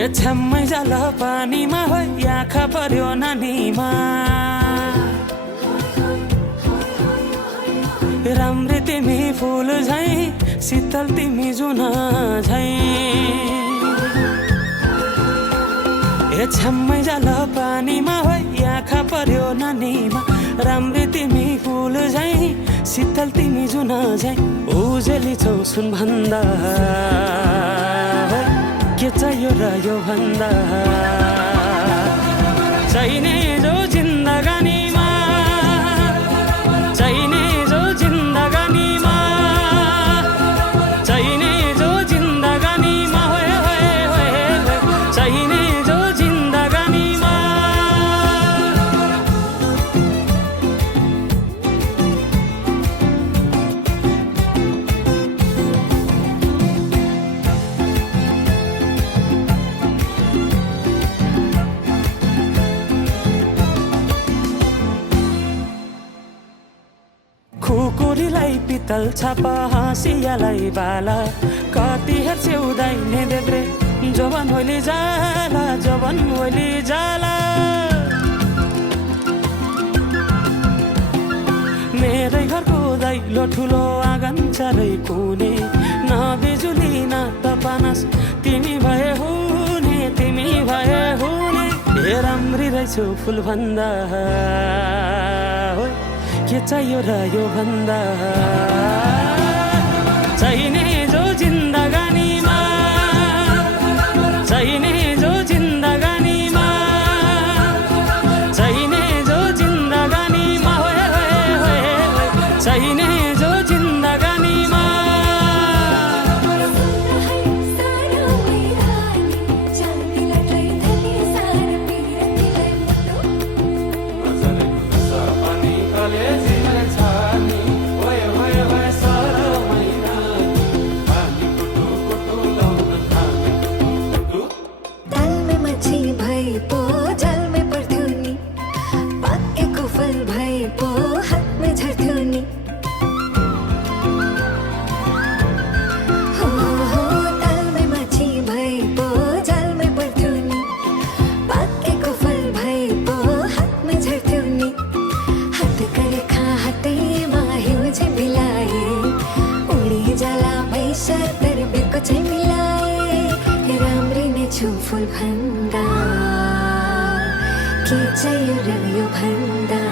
ए छ्याम्मै जाल पानीमा हो आँखा पर्यो नानीमा राम्री तिमी फुल झैं शीतल तिमी जुन झैं ए छ्याम्मै जाल पानीमा हो आँखा पर्यो नानीमा राम्री तिमी फुल झैं शीतल तिमी जुन झैं उजेली छौ सुन भन्दा के चाहियो र यो भन्दा चाहिने जो जिन्दगानीमा चाहिने जो जिन्दगानीमा चाहिने जो जिन्दगानीमा होए होए होए चाहिने जो जिन्दगानीमा खुकुरीलाई पितल छापा हाँसियालाई बाला कति हेर्छौ दाइने देब्रे जवन होली जाला जवन होली जाला मेरै घरको दैलो ठुलो आँगन चारै कुने न बिजुली न त पानस तिमी भए हुने तिमी भए हुने ए राम्री रहेछौ फुल भन्दा के चाहियो र यो भन्दा चाहिने जो जिन्दगानीमा चाहिने जो जिन्दगानीमा चाहिने जो जिन्दगानीमा होए होए होए चाहिने जो जिन्दगानीमा फुल भन्दा के चाहियो र यो भन्दा